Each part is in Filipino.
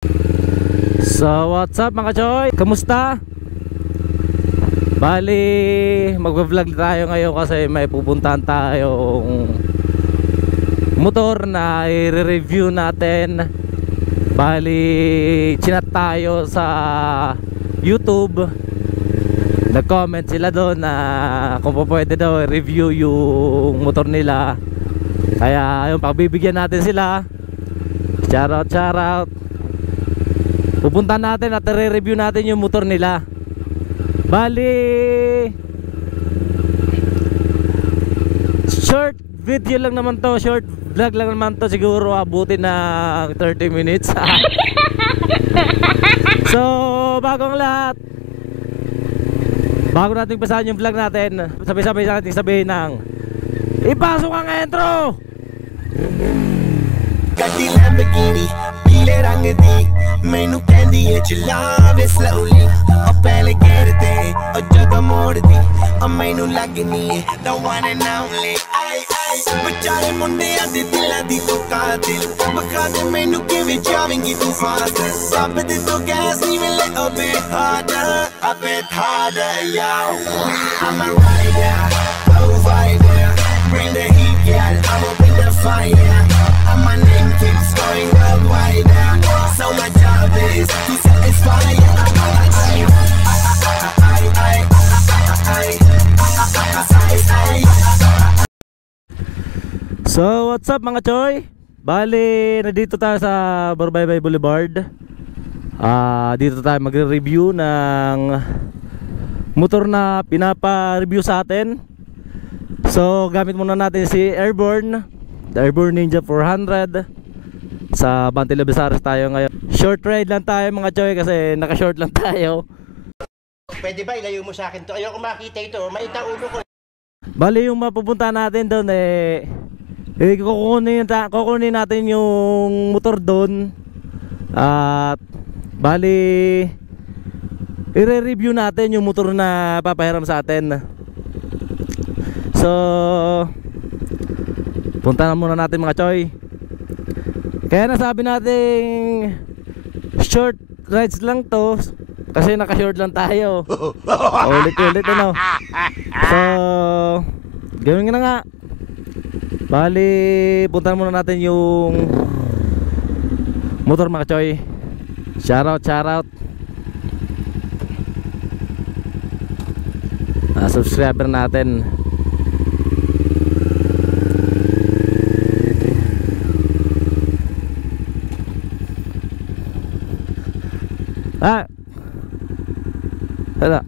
So what's up mga choy? Kamusta? Bali mag-vlog tayo ngayon kasi may pupuntahan tayong motor na i-review natin. Bali chinat tayo sa YouTube. Nag-comment sila doon na kung pwede daw review yung motor nila. Kaya ayun, pagbibigyan natin sila. Shoutout. Pupunta natin at re-review natin yung motor nila. Bali short video lang naman to, short vlog lang naman to. Siguro abutin na 30 minutes. So bago natin basahin yung vlog natin, sabay-sabay natin sabihin ng ipasok ang intro. ਗੱਡੀ ਲੈਂਬਰਗਿਨੀ ਪੀਲੇ ਰੰਗ ਦੀ ਮੈਨੂੰ ਕਹਿੰਦੀ ਏ ਚਲਾ ਵੇ ਸਲੋਲੀ ਉਹ ਪਹਿਲੇ ਗੇੜ ਤੇ ਉਹ ਜਦੋਂ ਮੋੜਦੀ ਉਹ ਮੈਨੂੰ ਲੱਗਨੀ ਏ the one and only ਆਈ ਵਿਚਾਰੇ ਮੁੰਡਿਆਂ ਦੇ ਦਿਲਾਂ ਦੀ ਤੂੰ ਕਾਤਿਲ ਬਖਾ ਦੇ ਮੈਨੂੰ ਕਿਵੇਂ ਜਾਵੇਂਗੀ ਤੂੰ ਫਾਸਟ ਸਭ ਦੇ ਤੂੰ ਗੈਸ ਨਹੀਂ ਮਿਲੇ a bit harder yo I'm a rider oh fighter bring the heat girl I'ma bring the fire and my name keeps going worldwide. So my job is to satisfy. So what's up mga choy? Bali nandito tayo sa Borbaybay Boulevard. Dito tayo magre-review ng motor na pinapa-review sa atin. So gamit muna natin si Airborne, the Airborne Ninja 400. Sa Bantila Besares tayo ngayon. Short ride lang tayo mga choy kasi naka-short lang tayo. Pwede ba ilayo mo sa akin to? Ayoko makita ito, maita ulo ko. Bali yung mapupunta natin doon kukunin natin yung motor doon. At bali i-review natin yung motor na papahiram sa atin. So punta na muna natin mga choy. Kaya nasabi natin short rides lang to kasi naka-short lang tayo. Ulit ano. So gawin na nga. Bali punta muna natin yung motor mga choy. Shoutout subscriber natin. Hala.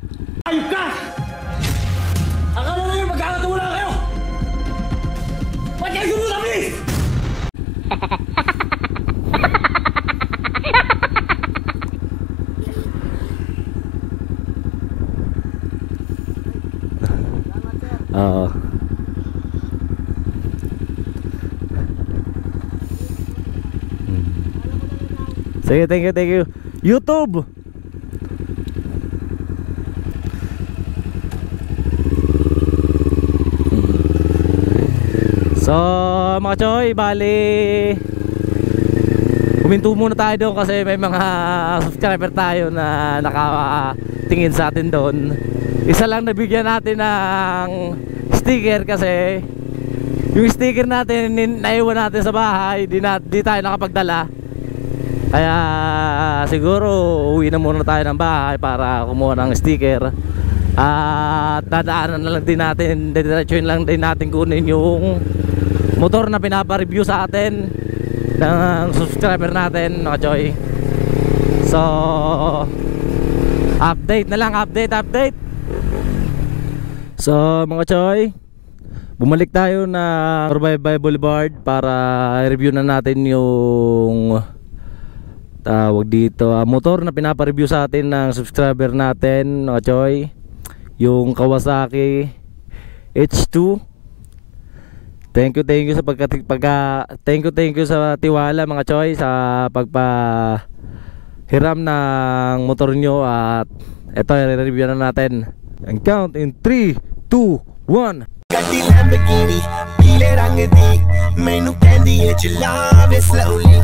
Ayun ka! Akala mo yung magkakatula kayo! Ba't kayo sumunod, please? Oo. Sige, thank you. YouTube. So mga choy, bali huminto muna tayo doon kasi may mga subscriber tayo na nakatingin sa atin doon. Isa lang nabigyan natin ng sticker kasi yung sticker natin naiwan natin sa bahay, di tayo nakapagdala. Kaya siguro uwi na muna tayo ng bahay para kumuha ng sticker. At dadaanan na lang din natin, diretsuhin lang din natin kunin yung motor na pinapa-review sa atin ng subscriber natin mga choy. So update na lang, update. So mga choy, bumalik tayo na Borbaybay Boulevard para i-review na natin yung tawag dito motor na pinapa-review sa atin ng subscriber natin mga choy, yung Kawasaki H2. Thank you sa thank you sa tiwala mga choy sa pagpahiram ng motor nyo. At eto, i-review na natin. And count in 3, 2, 1. ਗੱਡੀ ਲੈਂਬਰਗਿਨੀ पीले रंग दी मैनू कहंदी है चला वे slowly ओ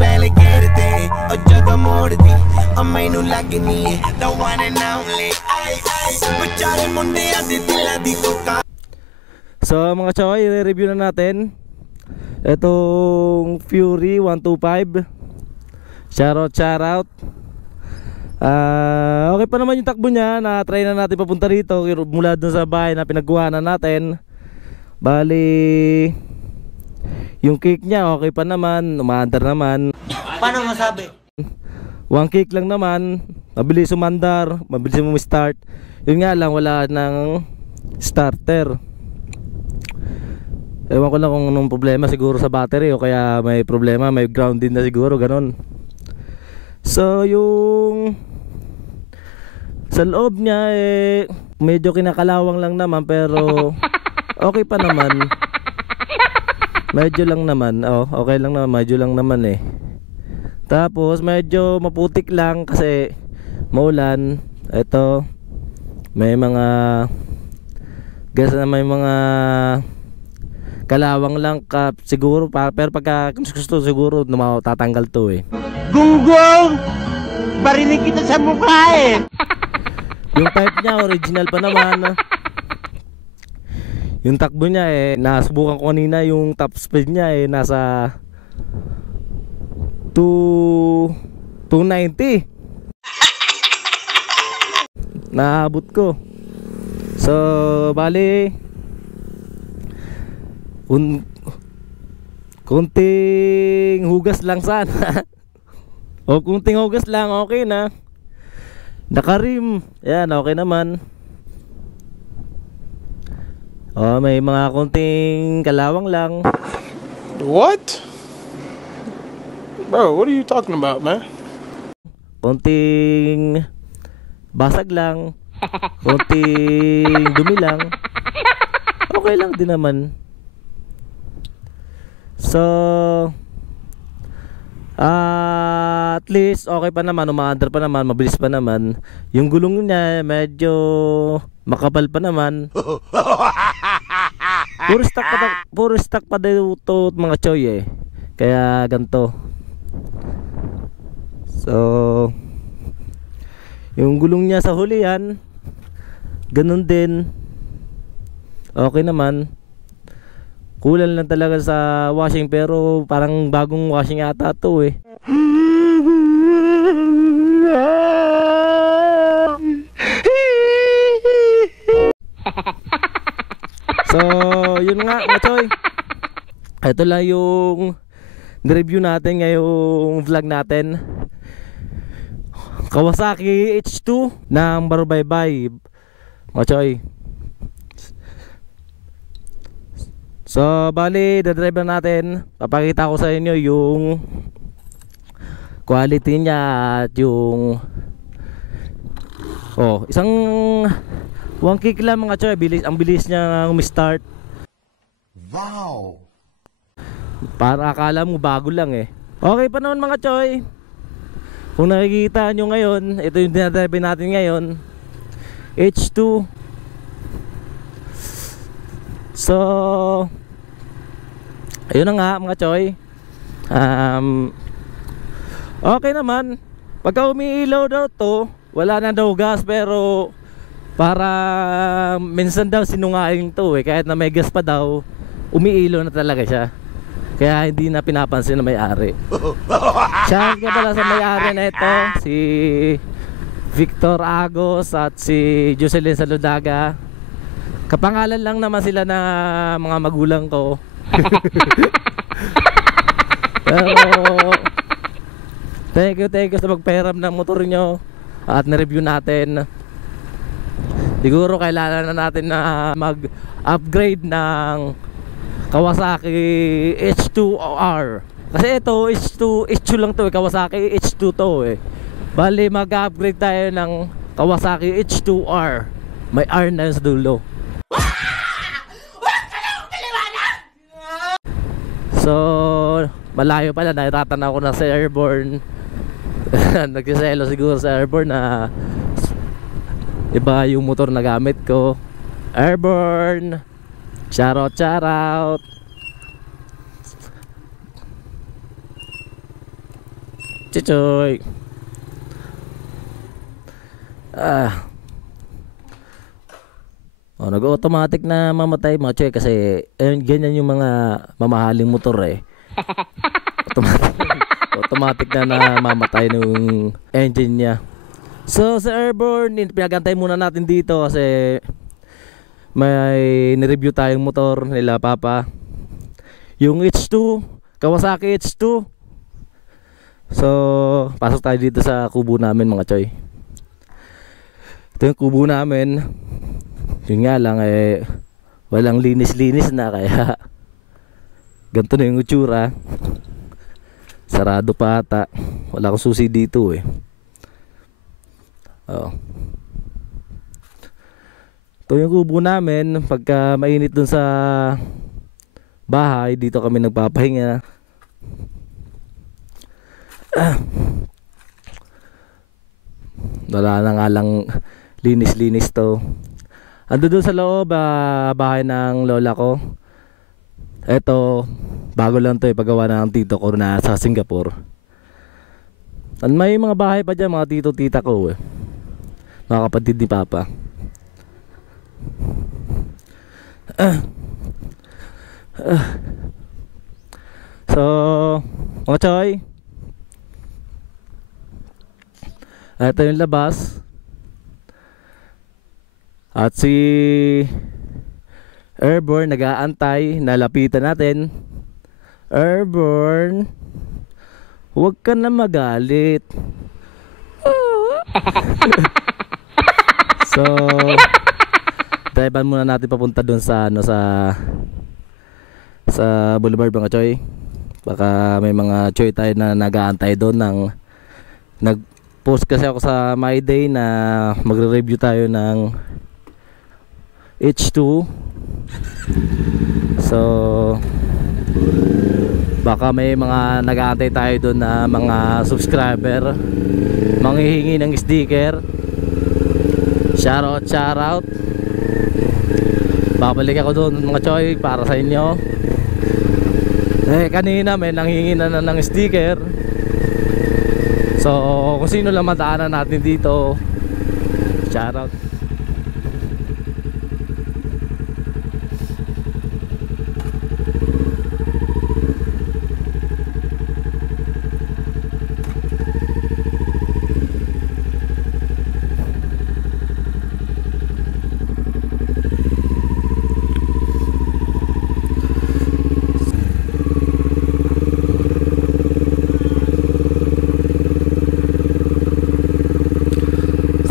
पहले गेर ते ओ जगह मोड़ दी ओ मैनू लगनी है the one and only आई बेचारे मुंडियां दी दिलां दी Coca. So mga choy, i-review na natin itong Fury 125. Shoutout. Okay pa naman yung takbo niya. Na-try na natin papunta rito mula dun sa bahay na pinagkuha na natin. Bali, yung kick niya okay pa naman, umaandar naman. Paano masabi? One kick lang naman, mabilis umandar, mabilis mo start. Yun nga lang, wala ng starter. Ewan ko lang kung anong problema, siguro sa battery o kaya may problema, may ground din na siguro, ganon. So yung sa loob niya medyo kinakalawang lang naman, pero okay pa naman. Medyo lang naman, okay lang naman, medyo lang naman Tapos medyo maputik lang kasi maulan. Ito may mga may mga kalawang lang siguro pero pagka gusto siguro tatanggal to Gunggong! Barinig kita sa mukha Yung pipe niya original pa naman. Yung takbo niya nasubukan ko kanina, yung top speed niya nasa 290. Naabot ko. So bali kunting hugas lang sana. O kunting hugas lang, okay na. Nakarim, yan, okay naman. May mga kunting kalawang lang. What? Bro, what are you talking about, man? Kunting basag lang, kunting dumi lang, okay lang din naman. So at least okay pa naman, umaandar pa naman, mabilis pa naman. Yung gulong niya medyo makapal pa naman. Puro stock pa daw to mga choy kaya ganto. So yung gulong niya sa hulihan ganun din, okay naman. Kulang lang talaga sa washing, pero parang bagong washing ata to So yun nga mga choy, ito lang yung review natin ngayong vlog natin. Kawasaki H2 ng Barubaybay mga choy. So bali, dadrive na natin. Papakita ko sa inyo yung quality niya at yung isang one kick lang mga choy, ang bilis niya umi-start. Wow. Para akala mo bago lang Okay pa naman mga choy. Kung nakikita nyo ngayon, ito yung dinadrive natin ngayon, H2. So ayun na nga mga choy. Okay naman. Pagka umiilaw daw to, wala na daw gas, pero para minsan daw sinungaling to kahit na may gas pa daw, umiilaw na talaga siya. Kaya hindi na pinapansin na may-ari. Shout nga pala sa may-ari na ito, si Victor Agos at si Jocelyn Saludaga. Kapangalan lang naman sila na mga magulang ko. Pero thank you sa magpahiram ng motor nyo at na-review natin. Siguro kailangan na natin na mag-upgrade ng Kawasaki H2R. Kasi ito H2 lang to Kawasaki H2 to Bali mag-upgrade tayo ng Kawasaki H2R. May R na yun sa dulo. So malayo pala, naitatanaw ko na sa Airborne. Nagsiselo siguro sa Airborne na iba yung motor na gamit ko. Airborne, shout out Chichoy. Nag-automatic na mamatay mga choy kasi ganyan yung mga mamahaling motor eh. Automatic na mamatay nung engine niya. So sa Airborne, pinagantay muna natin dito kasi may nireview tayong motor nila Papa. Yung H2, Kawasaki H2. So pasok tayo dito sa kubo namin mga choy. Ito yung kubo namin. Yun nga lang walang linis-linis na kaya ganito na yung itsura. Sarado pa ata. Wala akong susi dito eh. Ito yung kubo namin. Pagka mainit dun sa bahay, dito kami nagpapahinga. Wala na nga lang linis-linis to. Ando doon sa loob, bahay ng lola ko. Eto, bago lang to paggawa ng tito ko na sa Singapore. May mga bahay pa dyan, mga tito-tita ko eh. Mga kapatid ni Papa. So, mga choy, eto yung labas. At si Airborne nag-aantay, nalapitan natin. Airborne, huwag ka na magalit. So, drivean muna natin papunta doon sa sa Boulevard mga choy. Baka may mga choy tayo na nag-aantay doon nag-post kasi ako sa My Day na magre-review tayo ng H2. So baka may mga nag-aantay tayo doon na mga subscriber manghihingi ng sticker. Shoutout. Babalik ako doon mga choy para sa inyo. Kanina may nanghingi na ng sticker. So kung sino lang madaanan natin dito, shoutout.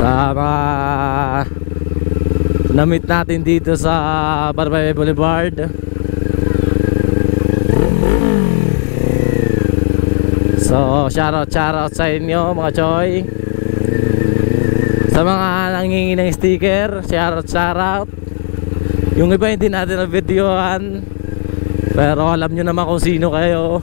Sa mga na-meet natin dito sa Barbay Boulevard. So shoutout sa inyo mga choy. Sa mga nangingi ng sticker, shoutout. Yung iba hindi natin na-videoan, pero alam nyo naman kung sino kayo.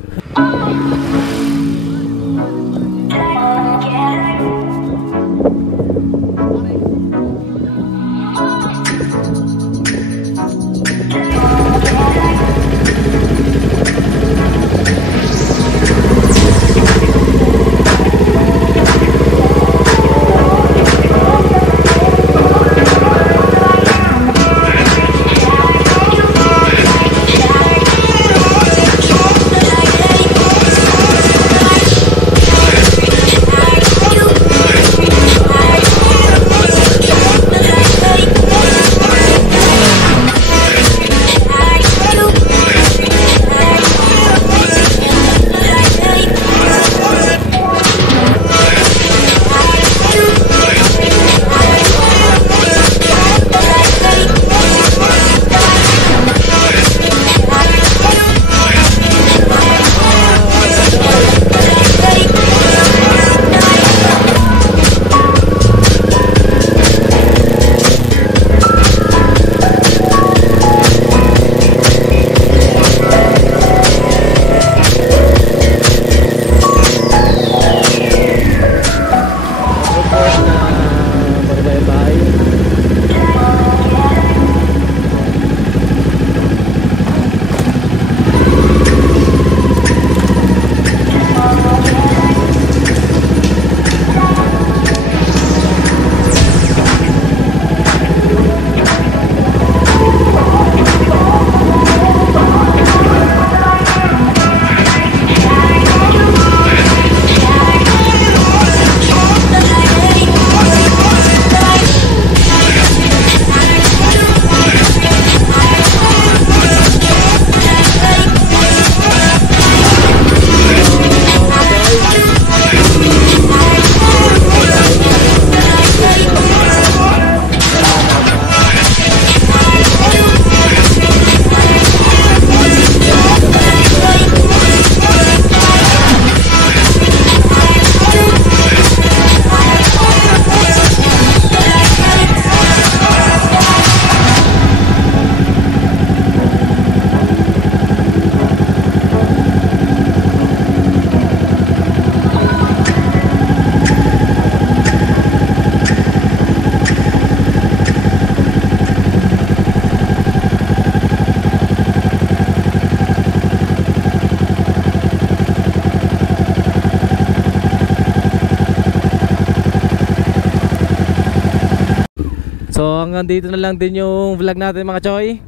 So hanggang dito na lang din yung vlog natin mga choy.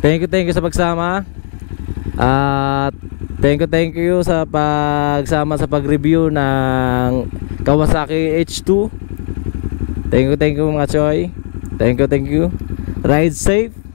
Thank you sa pagsama. At thank you sa pagsama sa pag-review ng Kawasaki H2. Thank you mga choy. Thank you. Ride safe.